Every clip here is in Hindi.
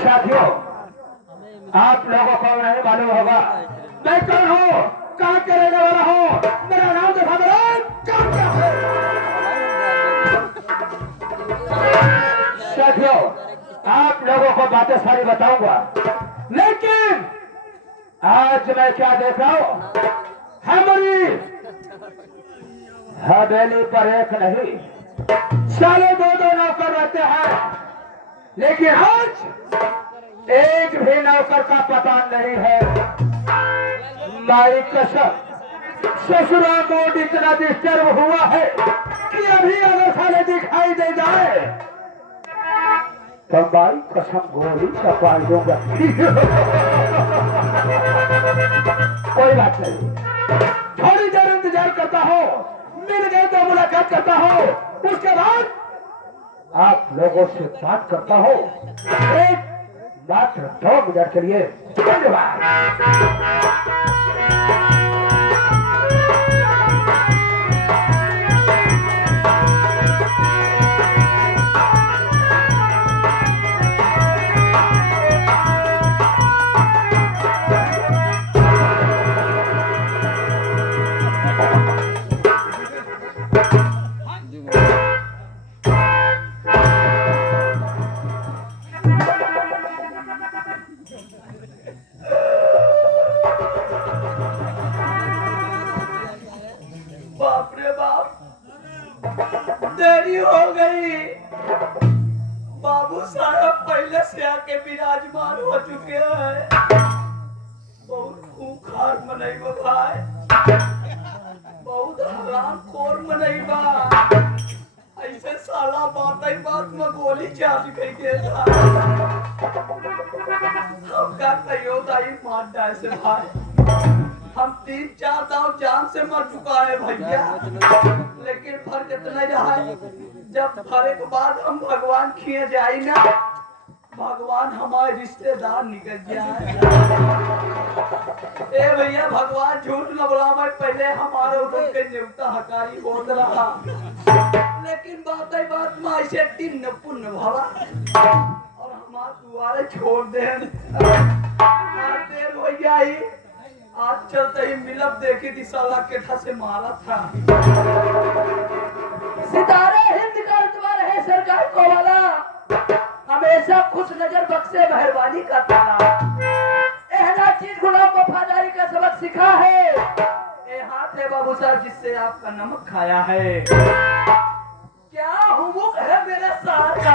साथियों, आप लोगों को नहीं मालूम होगा मैं कौन हूँ, कहाँ के रहने वाला हूँ, मेरा नाम तो काम क्या है। साथियों, आप लोगों को बातें सारी बताऊंगा, लेकिन आज मैं क्या देख रहा हूँ, हमारी हवेली पर एक नहीं साले दो नौकर रहते हैं, लेकिन आज एक भी नौकर का पता नहीं है। माई कसम, ससुरा को इतना डिस्टर्ब हुआ है कि अभी अगर साले दिखाई दे जाए तो माई कसम गोली चपाल दूंगा। कोई बात नहीं, थोड़ी देर इंतजार करता हो, मिल गए तो मुलाकात करता हो, उसके बाद आप लोगों से बात करता हो, एक मात्र 2 मिनट के लिए। धन्यवाद। बाप रे बाप, देरी हो गई। बाबू साहब पहले से आके विराजमान हो चुके हैं। बहुत खूंखार मनैबा भाई, बहुत हराम खोर मनैबा। ऐसे साला बात में गोली चार्ज करके हम का कहियो दाई मार डाल से भाई। हम 3-4 दाव जान से मर चुका है भैया, लेकिन फर्क इतना रहा है, जब फर्क के बाद हम भगवान खिए जाए ना, भगवान हमारे रिश्तेदार निकल जाए। ए भैया, भगवान झूठ न बोला, मैं पहले हमारे उधर के न्योता हकारी होत रहा, लेकिन बात में ऐसे दिन न पुण्य भला और हमारे दुआरे छोड़ दे। देर हो गई, आज चलते ही मिलब देखी थी साला केठा से मारा था। सितारे हिंद का इतबार है सरकार को वाला, हमेशा खुश नजर बख्शे मेहरबानी का ताला। एहना चीज गुलाम वफादारी का सबक सिखा है, ए हाथ है बाबू साहब जिससे आपका नमक खाया है। क्या हुमुक है मेरे साथ का।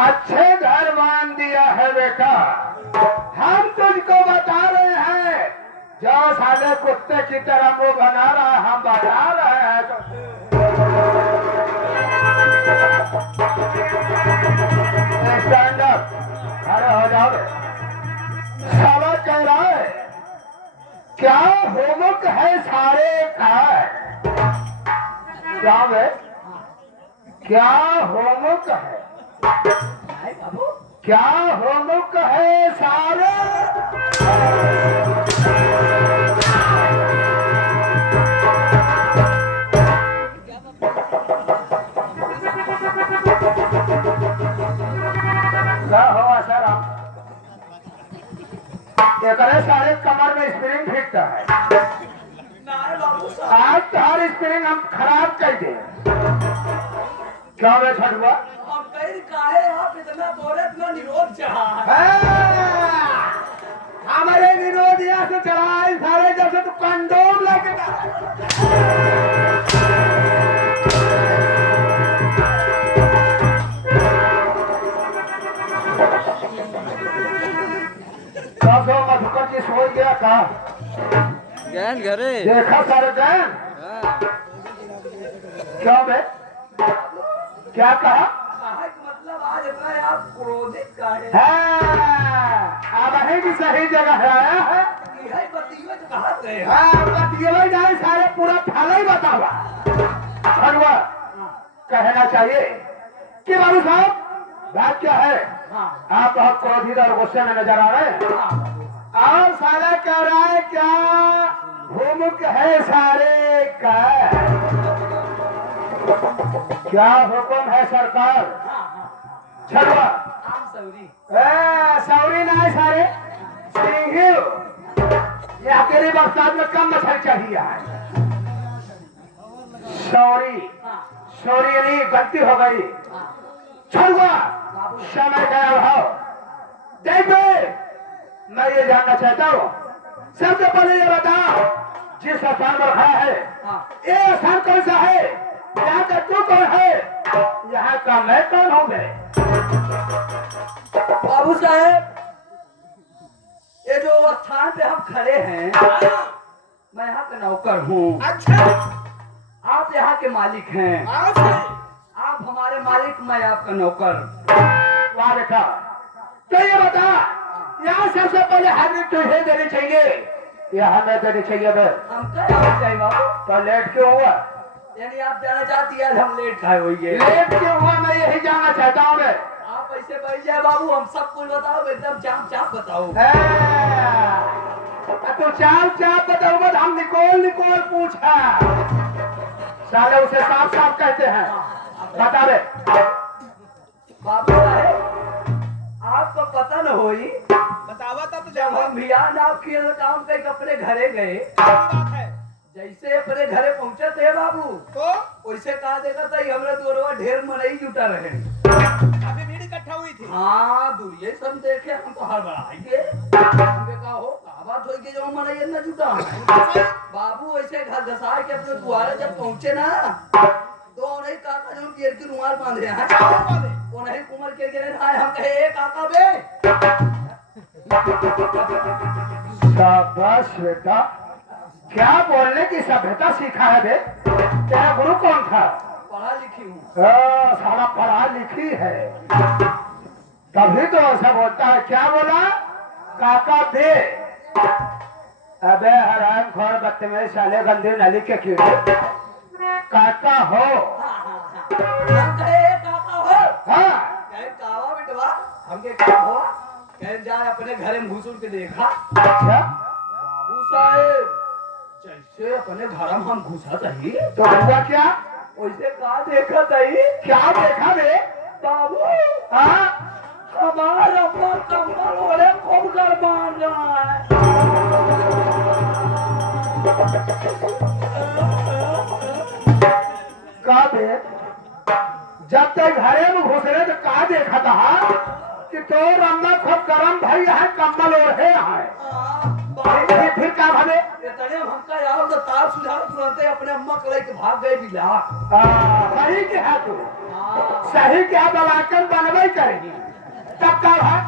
अच्छे घर मान दिया है बेटा, हम तुझको बता रहे हैं, जो साले कुत्ते की तरह वो बना रहा है, हम बता रहे हैं। स्टैंड अप, अरे हो जाओ। साला कह रहा है क्या होमवर्क है सारे का, क्या है, क्या होमवर्क है, क्या होमवर्क है सारे। क्या हुआ सर, ये करे सारे कमर में स्प्रिंग फिटता है, आज तुम्हारी स्प्रिंग हम खराब कर दे। क्या बैठा हुआ, आप इतना बोले, इतना निरोध चाहा हमारे निरोध यहाँ से चला है, सारे जैसे तो कंडोम लेके मधुकर जी सो गया था, गैन घरे देखा सारे गैन। क्या बे, क्या कहा, मतलब आज इतना आप क्रोधित का है। अब है कि सही जगह आया है, यही बतियो जो कहा थे। बतियो जाए सारे पूरा फल ही बतावा। भगवा कहना चाहिए कि बाबू साहब बात क्या है, आप बहुत क्रोधित और गुस्से में नजर आ रहे हैं, और साला कह रहा है क्या भूमुख है सारे मालिक का क्या हुक्म है सरकार? छड़वा आम सौरी सौरी नहीं सारे सिंघी। ये अकेले बरसात में कम मछली चाहिए है। सौरी सौरी नहीं, गलती हो गई। छड़वा समय का अभाव। देखो मैं ये जानना चाहता हूँ, सबसे पहले ये बताओ जिस स्थान पर खड़ा है ये स्थान कौन सा है? यहाँ का तू कौन है? यहाँ का मैं कौन हूँ? बाबू साहेब, ये जो स्थान पे हम खड़े हैं, मैं यहाँ का नौकर हूँ। अच्छा, आप यहाँ के मालिक हैं। आप हमारे मालिक, मैं आपका नौकर। वाह बेटा, तो ये बता, यहाँ सबसे पहले हाजिर तुझे देनी चाहिए या हमें देनी चाहिए? हम क्या चाहिए बाबू? तो लेट क्यों हुआ? यानी आप जाना चाहती है हम लेट खाए हुई है? लेट क्यों हुआ मैं यही जानना चाहता हूँ। मैं आप ऐसे बैठ जाए बाबू, हम सब कुछ बताओ, एकदम चाप चाप बताओ। तो चाप चाप बताओ, हम निकोल निकोल पूछा। साले उसे साफ साफ कहते हैं। बता दे बाबू साहेब, आपको पता न होई, बतावा था तो जब हम भिया नाव किए काम कई अपने घरे गए, बात है जैसे अपने घरे पहुंचे थे बाबू, तो वैसे कहा देखा था हमरे दोरवा ढेर मनई जुटा रहे। काफी भीड़ इकट्ठा हुई थी। हाँ दुरिये सब देखे, हमको हड़बड़ाएंगे। हमके कहा हो का बात होई कि जो मनई न जुटा बाबू। ऐसे घर घसाए के अपने द्वारे जब पहुंचे ना, तो नहीं काका जो केर की रुमाल बांधे हैं, वो नहीं कुमर के गिरे आए। हम कहे ए काका बे, शाबाश बेटा, क्या बोलने की सभ्यता सीखा है बे? तेरा गुरु कौन था? पढ़ा लिखी हूँ। साला पढ़ा लिखी है तभी तो ऐसा बोलता है। क्या बोला? काका बे। अबे हराम खोर बदतमीज साले, गंदी नली के कीड़े। काका हो। हम कहे ए काका हो। हाँ कहे कावा बिटवा, हमके क्या हुआ? कहे जाए अपने घरे में घुसूर के देखा। अच्छा, बाबू साहेब, जैसे अपने घर में हम घुसा तही, तो हुआ क्या? वैसे का देखा तही? क्या देखा बे? बाबू हाँ हमारा अपना कम्बल ओढ़े खूब गरमान रहा है। का बे? जब तक घरे में घुस रहे तो का देखा था कि तो रंगा खूब गरम भाई है, कम्बल ओढ़े है। फिर क्या भावे? इतने हमका यार तो तार सुझाव तुरंत अपने अम्मा को लेके भाग गए बिला। सही क्या तू? सही क्या बलाकर बनवाई करेगी? तब का है?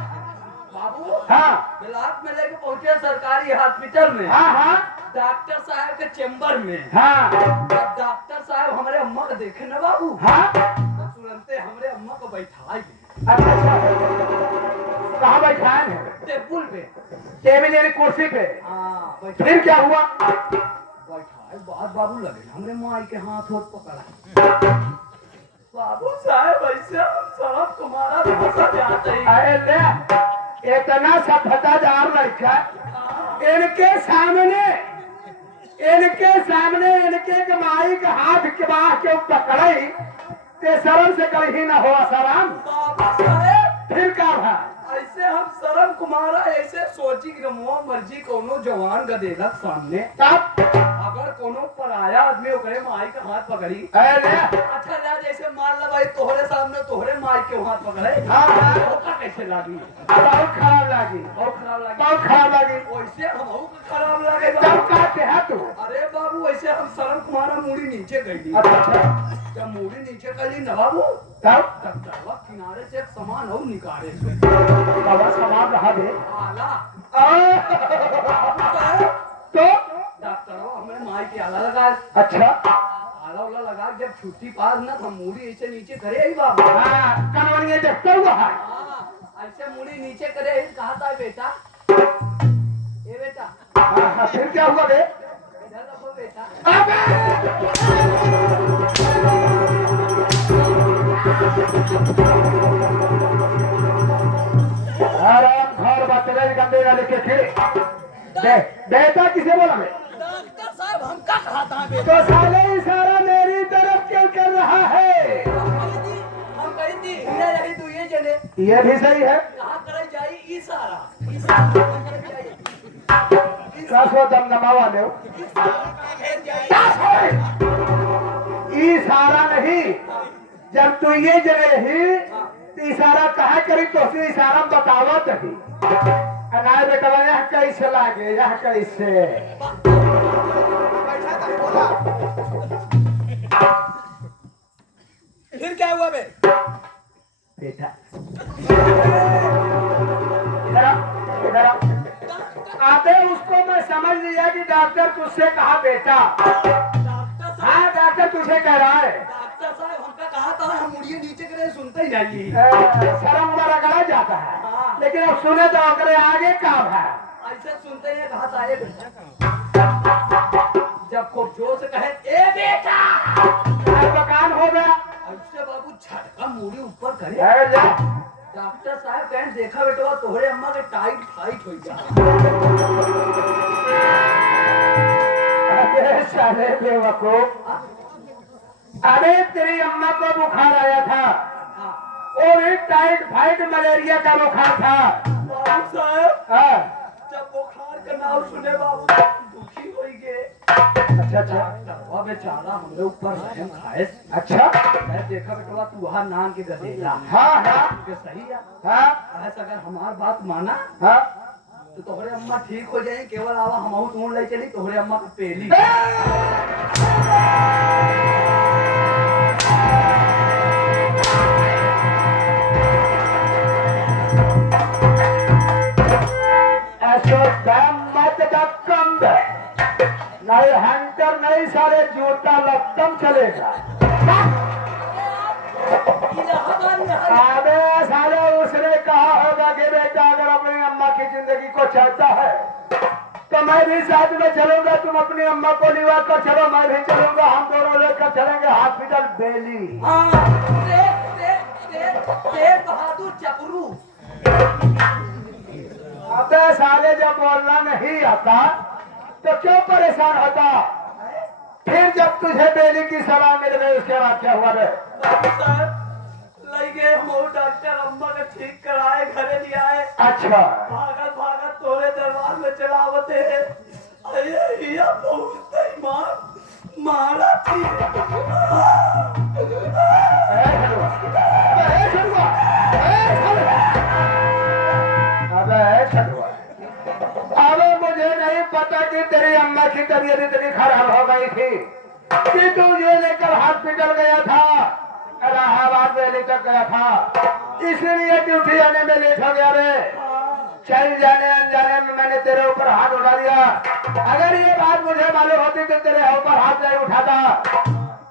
बाबू हाँ बिलाट में लेके पहुंचे सरकारी हॉस्पिटल में। हाँ हाँ डॉक्टर साहब के चेम्बर में। हाँ जब डॉक्टर साहब हमारे अम्मा को देखे ना बाबू, हाँ। तो तुरंत हमारे अम्मा को बैठा अच्छा कहाँ बैठाए हैं? टेबुल पे। टेबल यानी कुर्सी पे। हाँ बैठा। फिर क्या हुआ? बैठा बात बाबू लगे हमरे माई के हाथ होत पकड़ा। बाबू साहब ऐसे हम सड़क तुम्हारा भाषा जाते ही। अरे ले, इतना सभ्यतादार लड़का इनके सामने इनके कमाई के हाथ के बाह के पकड़ई ते शर्म से कहीं ना हो शर्म। बाबू साहब फिर क्या था? ऐसे हम शर्म कुमारा ऐसे सोची कि मोह मर्जी कोनो जवान गदेलक सामने, तब अगर कोनो पराया आदमी ओकरे माई का हाथ पकड़ी, अरे अच्छा जा जैसे मान ला भाई तोहरे सामने तोहरे माई के हाथ पकड़े, हाँ हाँ ओका कैसे लागी? बहुत खराब लगी, बहुत खराब लगी। बहुत खराब लगी। वैसे हमहू को खराब लगे तब बाबू। कहते हैं तू? अरे बाबू ऐसे हम शर्म कुमारा मूड़ी नीचे गई। अच्छा जब मूड़ी नीचे कर ली ना बाबू, तब तब दरवा किनारे से एक सामान हो निकाले बाबा समाज रहा दे। आला। तो डॉक्टर हमें माई के आला लगा। अच्छा आला उला लगा जब छुट्टी पास ना तो मूड़ी ऐसे नीचे करे ही बाबू। हाँ कनवनिया देखता हुआ है। हाँ, ऐसे मूड़ी नीचे करे ही कहा था बेटा, ये बेटा हाँ, फिर क्या हुआ बे? इधर रखो बेटा। आराम घर बतले गंदे वाले के थे। बेटा किसे बोला मैं? डॉक्टर साहब हमका कहा जाता है बेटा। तो साले इशारा मेरी तरफ क्यों कर रहा है? हम कही थी हीरा रही तू ये जने ये भी सही है। कहा करे जाई इशारा क्या सो दमदमावा ले इशारा नहीं, जब तू ये जगह ही तो इशारा कहा करी तो उसने इशारा बतावत ही अनाज बेटा यह कैसे लागे, यह कैसे बैठा था बोला। फिर क्या हुआ बे? बेटा इधर आओ, इधर आओ। अबे उसको मैं समझ लिया कि डॉक्टर तुझसे कहा बेटा। हाँ डॉक्टर तुझे कह रहा है। डॉक्टर साहब हमका कहा था हम मुड़िए नीचे करे सुनते ही नहीं। शर्म रगड़ा जाता है, लेकिन अब सुने तो अगले आगे काम है। ऐसे सुनते ही कहा था ए बेटा, जब खूब जोर से कहे ए बेटा मकान हो गया। ऐसे बाबू झटका मुड़ी ऊपर करे। अरे ले। डॉक्टर साहब कहने देखा बेटा तोहरे अम्मा के टाइट फाइट हो जा। अरे साले बेवकूफ, अरे तेरी अम्मा को बुखार आया था और एक टाइट फाइट मलेरिया का बुखार था। बाबू साहब हाँ। जब बुखार का नाम सुने बाबू दुखी हो गए। अच्छा अच्छा डॉक्टर बेचारा हमरे ऊपर रहम खाए। अच्छा। मैं देखा बेटा तू वहाँ नान के गदेला। हाँ हाँ के सही है। हाँ ऐसा अगर हमार बात माना हाँ। तो तोहरे अम्मा ठीक हो जाए। केवल आवा हम ढूंढ ले चली तोहरे अम्मा के पेली। नहीं हंटर नहीं सारे जूता लपटम चलेगा। अबे साले उसने कहा होगा कि बेटा अगर अपनी अम्मा की जिंदगी को चाहता है तो मैं भी साथ में चलूंगा, तुम अपनी अम्मा को लिवा कर चलो, मैं भी चलूंगा, हम दोनों लेकर चलेंगे हॉस्पिटल बेली। बहादुर चपरू। अबे साले जब बोलना नहीं आता तो क्यों परेशान होता? फिर जब तुझे बेली की सलाह मिल गई उसके बाद क्या हुआ रे? लगे हम डॉक्टर अम्मा के ठीक कराए घरे ले आए। अच्छा भागत भागत तोरे दरबार में चलावते हैं। अरे ये बहुत मारा थी। अबे मुझे नहीं पता कि तेरी अम्मा की तबीयत इतनी खराब हो गई थी कि तू ये लेकर हॉस्पिटल गया था, इलाहाबाद दिल्ली तक गया था, इसलिए ड्यूटी आने में लेट हो गया रे। चल जाने अनजाने में मैंने तेरे ऊपर हाथ उठा दिया। अगर ये बात मुझे मालूम होती तो तेरे ऊपर हाथ नहीं उठाता।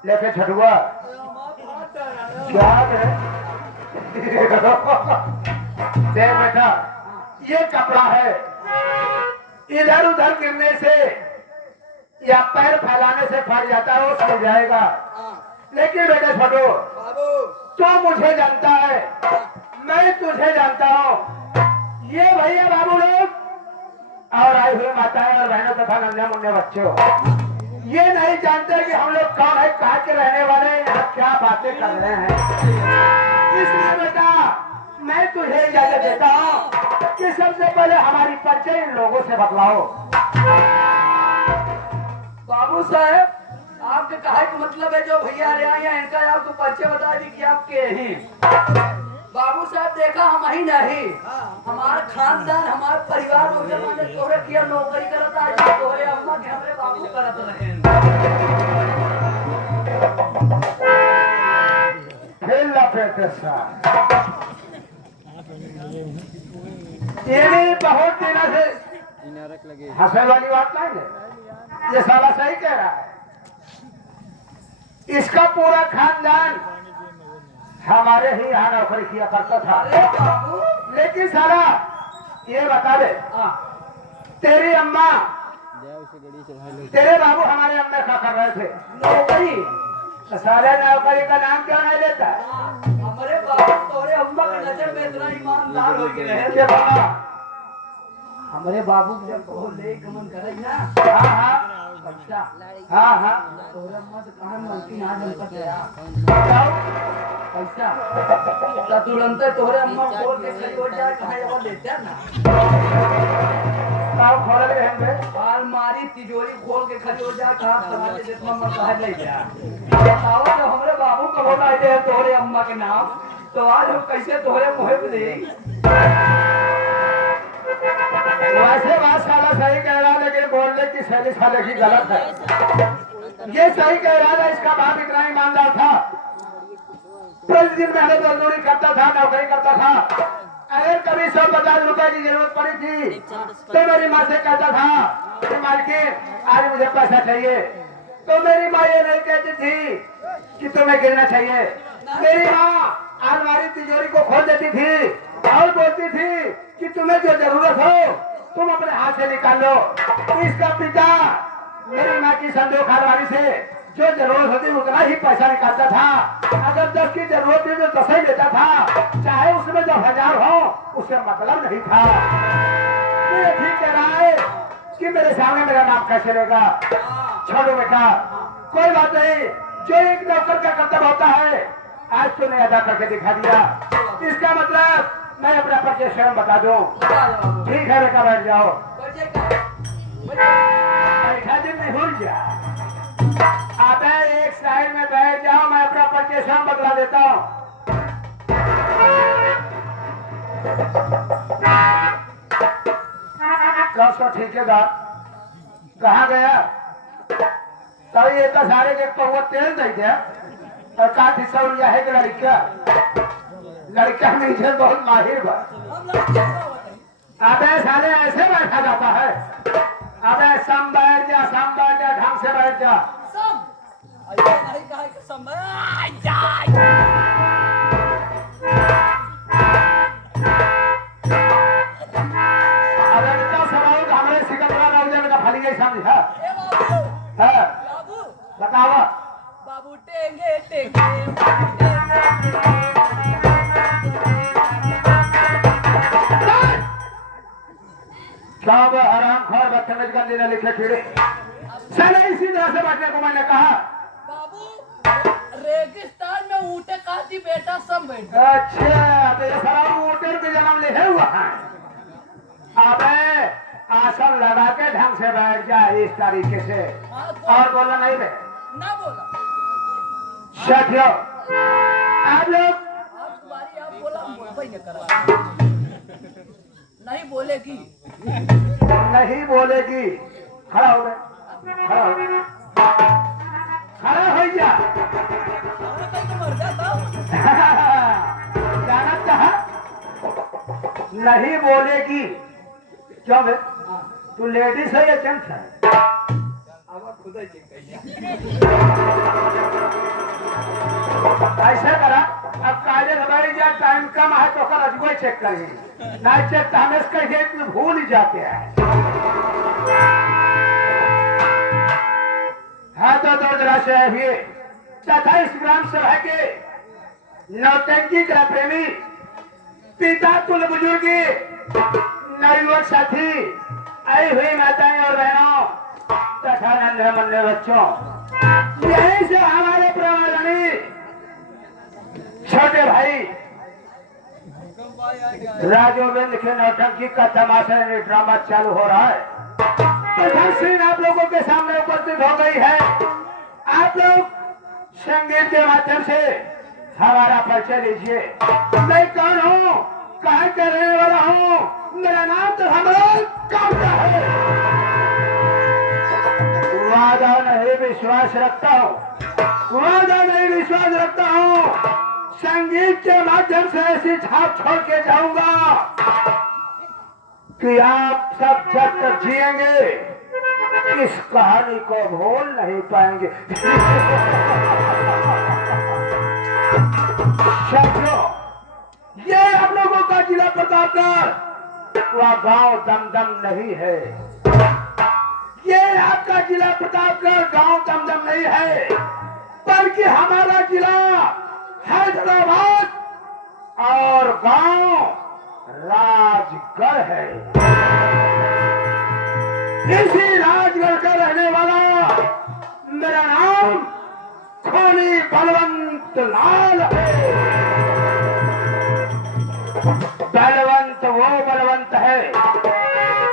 लेके छठुआ क्या है? देख बेटा ये कपड़ा है, इधर उधर गिरने से या पैर फैलाने से फट जाता है, वो सड़ जाएगा। लेकिन बेटा छोटो तो मुझे जानता है, मैं तुझे जानता हूँ। ये भैया बाबू लोग और आई हुई माताएं और बहनों तथा नन्हे मुन्ने बच्चों ये नहीं जानते कि हम लोग कौन है, कहाँ के रहने वाले, यहाँ क्या बातें कर रहे हैं। इसलिए बेटा मैं तुझे इजाजत देता हूँ कि सबसे पहले हमारी परिचय इन लोगों से बतलाओ। बाबू साहब आपके कहा का मतलब है जो भैया आ रहे हैं इनका आपको परिचय बता दी कि आप के ही। बाबू साहब देखा हम ही नहीं, हमारा खानदान हमारे परिवार में जमाने तोहरे किया नौकरी करता है, तोहरे अम्मा के हमारे बाबू करत रहे। ये भी बहुत दिनों से हंसने वाली बात नहीं है, ये साला सही कह रहा है। इसका पूरा खानदान हमारे ही यहाँ नौकरी किया करता था। अरे बाबू लेकिन साला ये बता दे तेरी अम्मा तेरे बाबू हमारे अम्मा क्या कर रहे थे? नौकरी। तो साले नौकरी का नाम क्यों नहीं लेता? हमारे बाबू तोहरे अम्मा की नजर में इतना ईमानदार हो गए हैं। ये बाबा हमारे बाबू जब को ले गमन करे ना हाँ हाँ पैसा हाँ हाँ तोरे अम्मा से कहा मलकी ना जल कर दे जाओ पैसा तो तुरंत तोरे अम्मा बोल के खड़ी हो जाए कहा ये वो लेते ना आओ खोल के हैं अलमारी तिजोरी खोल के खड़ी हो जाए कहा समाज जितना मन कहा ले जा बताओ तो हमरे बाबू को बोला दे तोरे अम्मा के नाम तो आज हम कैसे तोरे मुहे पे दे वैसे बात साला सही कह रहा लेकिन बोलने की शैली साले की गलत है। ये सही कह रहा था, इसका बाप इतना ईमानदार था, प्रतिदिन मेहनत मजदूरी करता था, नौकरी करता था। अगर कभी 150 रुपए की जरूरत पड़ी थी तो मेरी माँ से कहता था कि मालकिन आज मुझे पैसा चाहिए, तो मेरी माँ ये नहीं कहती थी कि तुम्हें गिरना चाहिए। मेरी माँ अलमारी तिजोरी को खोल देती थी और बोलती थी कि तुम्हें जो जरूरत हो तुम अपने हाथ से निकाल लो। इसका पिता मेरी माँ की संदूक अलमारी से जो जरूरत होती उतना ही पैसा निकालता था। अगर 10 की जरूरत थी तो 10 ही देता था, चाहे उसमें 10,000 हो, उससे मतलब नहीं था। तो ये ठीक कह रहा है कि मेरे सामने मेरा नाम कैसे लेगा। छोड़ो बेटा, कोई बात नहीं, जो एक नौकर का कर्तव्य होता है आज तूने अदा करके दिखा दिया। इसका मतलब मैं अपना परिचय स्वयं बता दूं। ठीक है बेटा, बैठ जाओ। बैठा दिन नहीं भूल जा। आप एक साइड में बैठ जाओ, मैं अपना परिचय स्वयं बतला देता हूँ। कौन सा ठेकेदार कहाँ गया? तो ये तो सारे के पौवा तेल दे दिया और काफी सौरिया है कि लड़का नहीं है, बहुत माहिर बा। अबे साले ऐसे बैठा जाता है? अबे सम बैठ जा, ढंग से बैठ जा। नहीं कहा कि समय अबे इतना सवाल तो हमारे सिकंदरा राउजन का फली गई समझा? ए बाबू है बाबू बताओ। बाबू टेंगे टेंगे सब आराम खोर बदतमीज गंदी न लिखे कीड़े साले इसी तरह से बैठने को मैंने कहा। बाबू रेगिस्तान में ऊँटे काटी बेटा सब बैठ अच्छा तो ये सारा वोटर के जन्म ले है हुआ है। अबे आसन लगा के ढंग से बैठ जा इस तरीके से, और बोला नहीं बे ना बोला साथियों आप लोग आप तुम्हारी आप बोला हम बोलबे नहीं करा नहीं बोलेगी नहीं बोलेगी। खड़ा हो गए, खड़ा हो जा। कहीं तो मर जाता जाना चाहा नहीं बोलेगी। क्यों बे तू लेडीज है या जेंट्स है? ऐसा करा अब काले हमारी जा टाइम कम है तो कर अजगो चेक करिए ना चेक तो हमें कहिए कि भूल ही जाते हैं। हाँ तो दो तरह से है तथा इस ग्राम सभा के नौटंकी का प्रेमी पिता कुल बुजुर्गी नवयुवक साथी आई हुई माताएं और बहनों तथा नन्हे मुन्ने बच्चों, यहीं से हमारे प्रवादनी छोटे भाई राजोबिंद के नौटंकी का तमाशा ड्रामा चालू हो रहा है। तो धनसीन आप लोगों के सामने उपस्थित हो गई है। आप लोग संगीत के माध्यम से हमारा परिचय लीजिए। मैं कौन हूँ, कहाँ के रहने वाला हूँ, मेरा नाम तो हमारा कामता है। वादा नहीं विश्वास रखता हूँ, वादा नहीं विश्वास रखता हूँ। संगीत के माध्यम से ऐसी छाप छोड़ के जाऊंगा कि आप सब जब तक जिएंगे इस कहानी को भूल नहीं पाएंगे। साथियों, ये हम लोगों का जिला प्रतापगढ़ वह गांव दमदम नहीं है। ये आपका जिला प्रतापगढ़ गांव दमदम नहीं है, बल्कि हमारा जिला हैदराबाद और गांव राजगढ़ है। इसी राजगढ़ का रहने वाला, मेरा नाम खोनी बलवंत लाल है। बलवंत वो बलवंत है,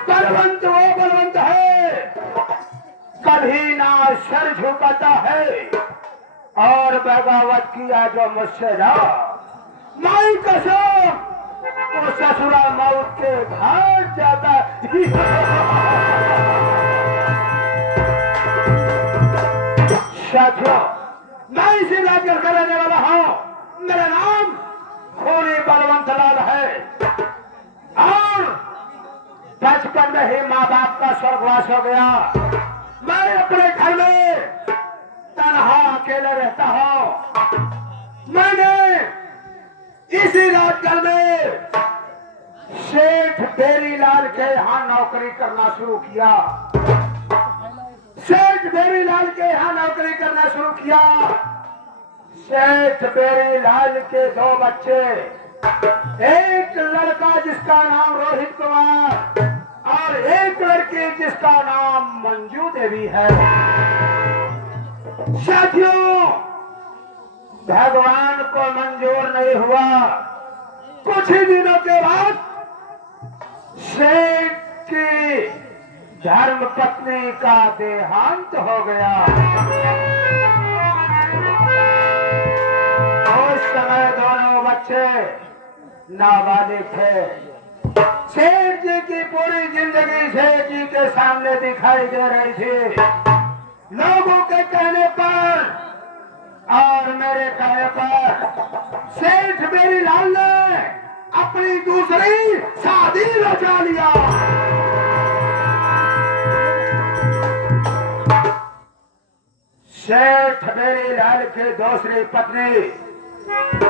बलवंत वो बलवंत है, कभी ना सर झुकाता है, और बगावत किया जो मुझसे ना, माई कसम वो ससुरा मौत के घाट जाता ही। साथियों, मैं इसी राजगढ़ का रहने वाला हूँ। मेरा नाम खोनी बलवंत लाल है, और बचपन में ही माँ बाप का स्वर्गवास हो गया। मैं अपने घर में तन्हा अकेले रहता हूँ। मैंने इसी राजगढ़ में सेठ बेरीलाल के यहाँ नौकरी करना शुरू किया। सेठ बेरीलाल के यहाँ नौकरी करना शुरू किया। सेठ बेरीलाल के 2 बच्चे, एक लड़का जिसका नाम रोहित कुमार और एक लड़की जिसका नाम मंजू देवी है। साथियों, भगवान को मंजूर नहीं हुआ। कुछ ही दिनों के बाद सेठ की धर्म पत्नी का देहांत हो गया। उस समय दोनों बच्चे नाबालिग थे। सेठ जी की पूरी जिंदगी सेठ जी के सामने दिखाई दे रही थी। लोगों के कहने पर और मेरे कहने पर सेठ बेरीलाल ने अपनी दूसरी शादी रचा लिया। सेठ बेरीलाल की दूसरी पत्नी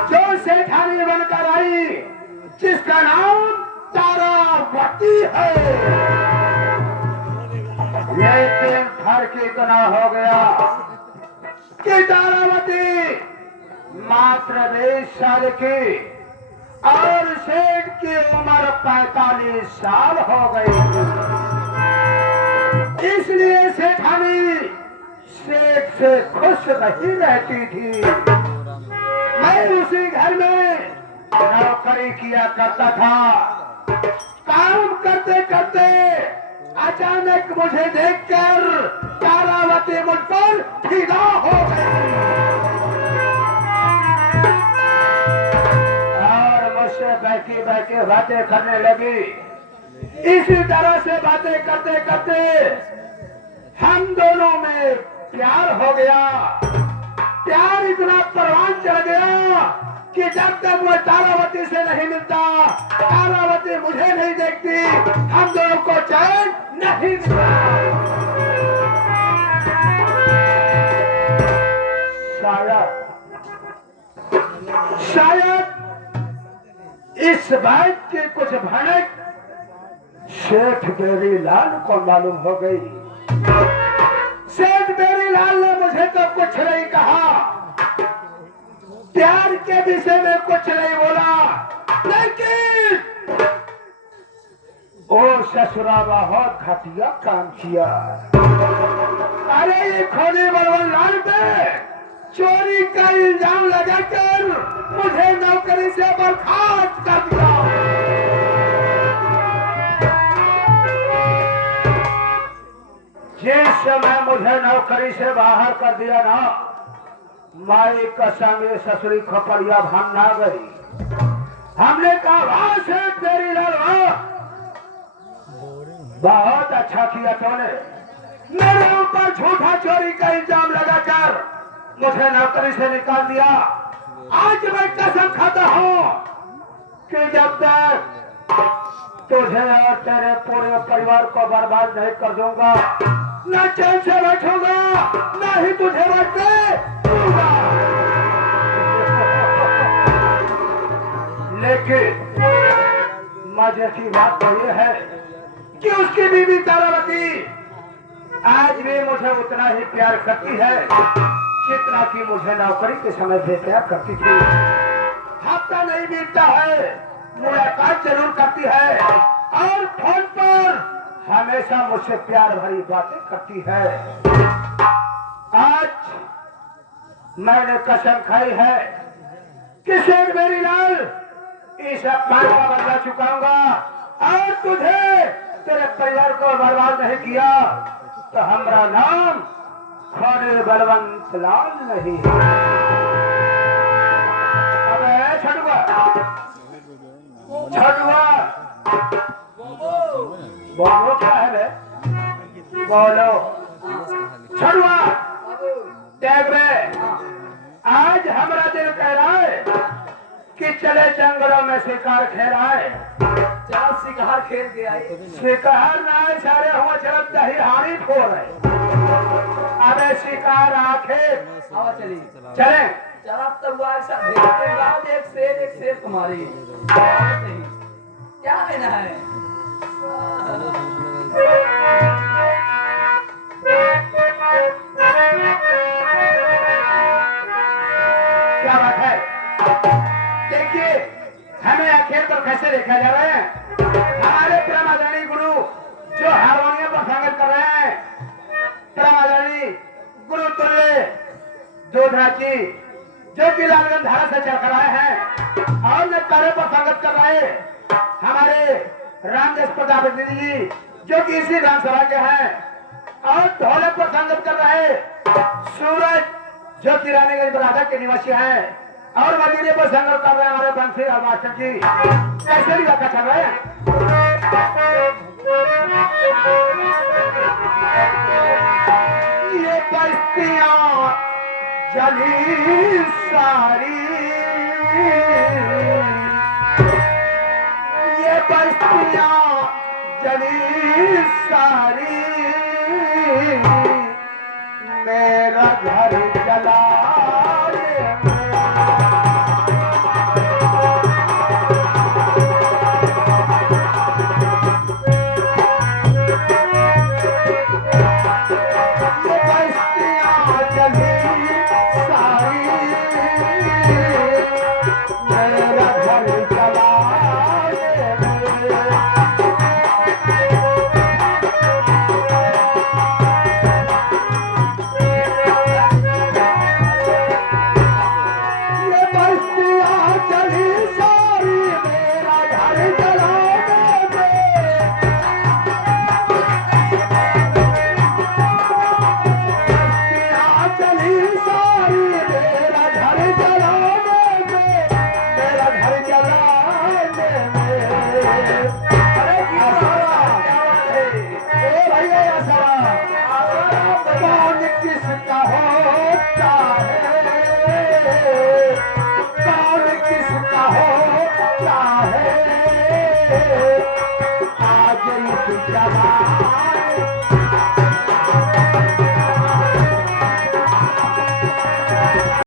जो सेठानी बनकर आई, जिसका नाम तारावती है, लेकिन फर्क इतना हो गया कि तारावती मात्र 20 साल की और सेठ की उम्र 45 साल हो गई। इसलिए सेठानी सेठ से खुश नहीं रहती थी। मैं उसी घर में नौकरी किया करता था। काम करते करते अचानक मुझे देखकर तारावती मुझ पर फिदा हो गई और मुझसे बैठी बैठी बातें करने लगी। इसी तरह से बातें करते करते हम दोनों में प्यार हो गया। प्यार इतना परवान चढ़ गया कि जब तक मैं तारावती से नहीं मिलता, तारावती मुझे नहीं देखती, हम दोनों को चैन नहीं मिलता। शायद इस बात की कुछ भनक सेठ बेरीलाल को मालूम हो गई। सेठ बेरीलाल ने मुझे तो कुछ नहीं कहा, प्यार के विषय में कुछ नहीं बोला, लेकिन ओ ससुरा बहुत घटिया काम किया। अरे ये खोनी बलवंत लाल पे चोरी का इल्जाम लगाकर मुझे नौकरी से बर्खास्त कर दिया। जिस समय मुझे नौकरी से बाहर कर दिया ना, माई कसम ये ससुरी खपड़िया भान ना गई। हमने कहा वाह सेठ बेरीलाल वाह, बहुत अच्छा किया तूने, मेरे ऊपर झूठा चोरी का इल्जाम लगाकर मुझे नौकरी से निकाल दिया। आज मैं कसम खाता हूँ कि जब तक तुझे और तेरे पूरे परिवार को बर्बाद नहीं कर दूंगा, न चैन से बैठूंगा, न ही तुझे बैठने दूंगा। लेकिन मजे की बात तो ये है कि उसकी बीवी तारावती आज भी मुझे उतना ही प्यार करती है जितना कि मुझे नौकरी के समय से प्यार करती थी। हफ्ता नहीं बीतता है, मुलाकात जरूर करती है और फोन पर हमेशा मुझसे प्यार भरी बातें करती है। आज मैंने कसम खाई है कि शेर मेरी लाल इस अपमान का बदला चुकाऊंगा और तुझे तेरे परिवार को बर्बाद नहीं किया तो हमारा नाम खोने बलवंत लाल नहीं। अबे छठुआ छठुआ बोलो क्या है बे? बोलो छठुआ देख बे, आज हमारा दिल कह रहा है कि चले जंगलों में शिकार खेलाए। चल शिकार खेल के आए। शिकार ना सारे हुआ चलत दही हारी खो रहे। अबे शिकार आखिर आवा चली चले चला तब वो ऐसा भेजते बाद एक शेर तुम्हारी नहीं क्या लेना है। क्या बात है? देखिए हमें आखिर तो कैसे देखा जा रहा है। हमारे प्रेमादानी गुरु जो हारमोनियम पर संगत कर रहे हैं, प्रेमादानी गुरु तुल्य जोधा जी जो कि लालगंज धारा से चल कर आए हैं और जो तारे पर संगत कर रहे हैं हमारे रामदेव प्रजापति जी जो कि इसी विधानसभा के हैं और ढोलक पर संगत कर रहे सूरज जो कि रानीगंज बरादा के निवासी हैं और मदीने पर संगत कर रहे हैं हमारे बंसी और मास्टर जी। कैसे भी बात चल रहे हैं। ये बस्तियां जली सारी, ये बस्तियां जली सारी, मेरा घर जला आज